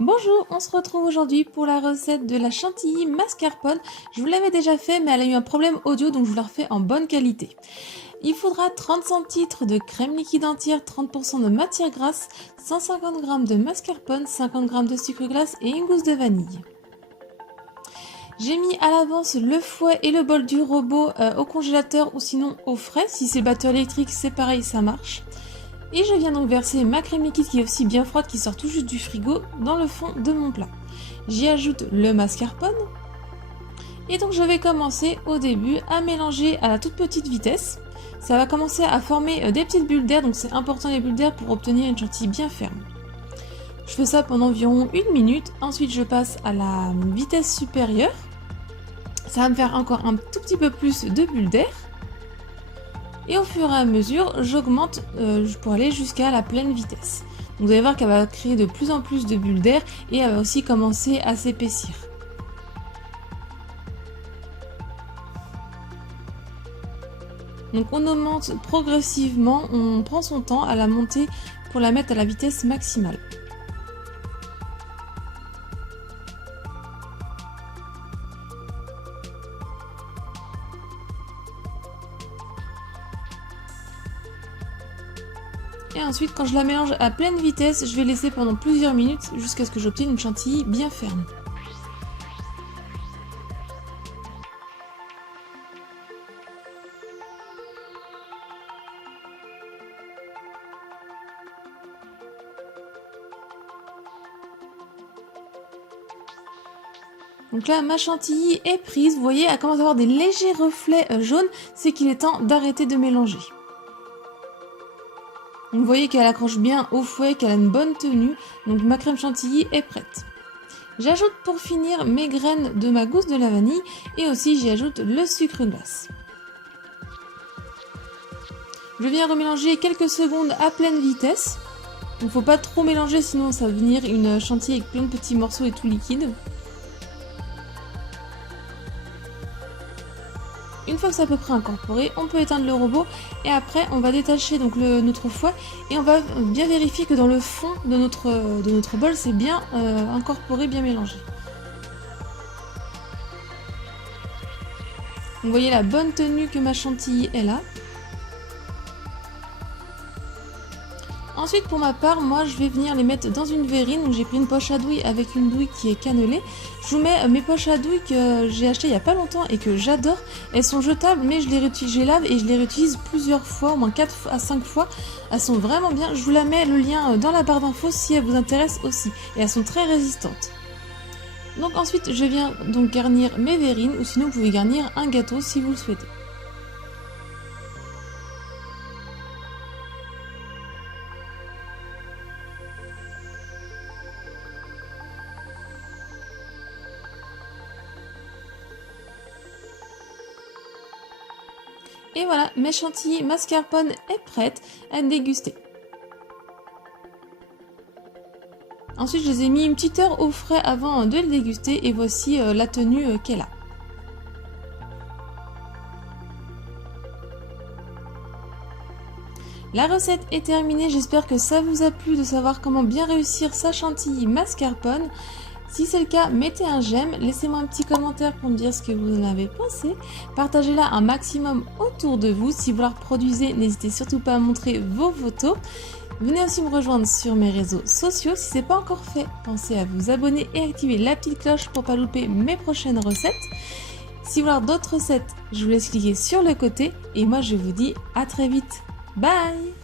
Bonjour, on se retrouve aujourd'hui pour la recette de la chantilly mascarpone. Je vous l'avais déjà fait mais elle a eu un problème audio donc je vous la refais en bonne qualité. Il faudra 30 centilitres de crème liquide entière, 30% de matière grasse, 150 g de mascarpone, 50 g de sucre glace et une gousse de vanille. J'ai mis à l'avance le fouet et le bol du robot au congélateur ou sinon au frais. Si c'est le batteur électrique, c'est pareil, ça marche. Et je viens donc verser ma crème liquide qui est aussi bien froide, qui sort tout juste du frigo, dans le fond de mon plat. J'y ajoute le mascarpone. Et donc je vais commencer au début à mélanger à la toute petite vitesse. Ça va commencer à former des petites bulles d'air, donc c'est important les bulles d'air pour obtenir une chantilly bien ferme. Je fais ça pendant environ 1 minute, ensuite je passe à la vitesse supérieure. Ça va me faire encore un tout petit peu plus de bulles d'air. Et au fur et à mesure, j'augmente pour aller jusqu'à la pleine vitesse. Donc vous allez voir qu'elle va créer de plus en plus de bulles d'air et elle va aussi commencer à s'épaissir. Donc on augmente progressivement, on prend son temps à la monter pour la mettre à la vitesse maximale. Et ensuite, quand je la mélange à pleine vitesse, je vais laisser pendant plusieurs minutes jusqu'à ce que j'obtienne une chantilly bien ferme. Donc là, ma chantilly est prise. Vous voyez, elle commence à avoir des légers reflets jaunes. C'est qu'il est temps d'arrêter de mélanger. Donc vous voyez qu'elle accroche bien au fouet, qu'elle a une bonne tenue. Donc ma crème chantilly est prête. J'ajoute pour finir mes graines de ma gousse de la vanille et aussi j'y ajoute le sucre glace. Je viens remélanger quelques secondes à pleine vitesse. Il ne faut pas trop mélanger sinon ça va devenir une chantilly avec plein de petits morceaux et tout liquide. Une fois que c'est à peu près incorporé, on peut éteindre le robot et après on va détacher donc notre fouet et on va bien vérifier que dans le fond de notre bol c'est bien incorporé, bien mélangé. Vous voyez la bonne tenue que ma chantilly est là. Ensuite pour ma part, moi je vais venir les mettre dans une verrine. Donc j'ai pris une poche à douille avec une douille qui est cannelée. Je vous mets mes poches à douille que j'ai achetées il n'y a pas longtemps et que j'adore. Elles sont jetables mais je les lave et je les réutilise plusieurs fois, au moins 4 à 5 fois. Elles sont vraiment bien. Je vous la mets le lien dans la barre d'infos si elles vous intéressent aussi. Et elles sont très résistantes. Donc ensuite je viens donc garnir mes verrines ou sinon vous pouvez garnir un gâteau si vous le souhaitez. Et voilà, mes chantilly mascarpone est prête à déguster. Ensuite, je les ai mis une petite heure au frais avant de les déguster et voici la tenue qu'elle a. La recette est terminée, j'espère que ça vous a plu de savoir comment bien réussir sa chantilly mascarpone. Si c'est le cas, mettez un j'aime, laissez-moi un petit commentaire pour me dire ce que vous en avez pensé. Partagez-la un maximum autour de vous. Si vous la reproduisez, n'hésitez surtout pas à montrer vos photos. Venez aussi me rejoindre sur mes réseaux sociaux. Si ce n'est pas encore fait, pensez à vous abonner et activer la petite cloche pour ne pas louper mes prochaines recettes. Si vous voulez d'autres recettes, je vous laisse cliquer sur le côté. Et moi, je vous dis à très vite. Bye!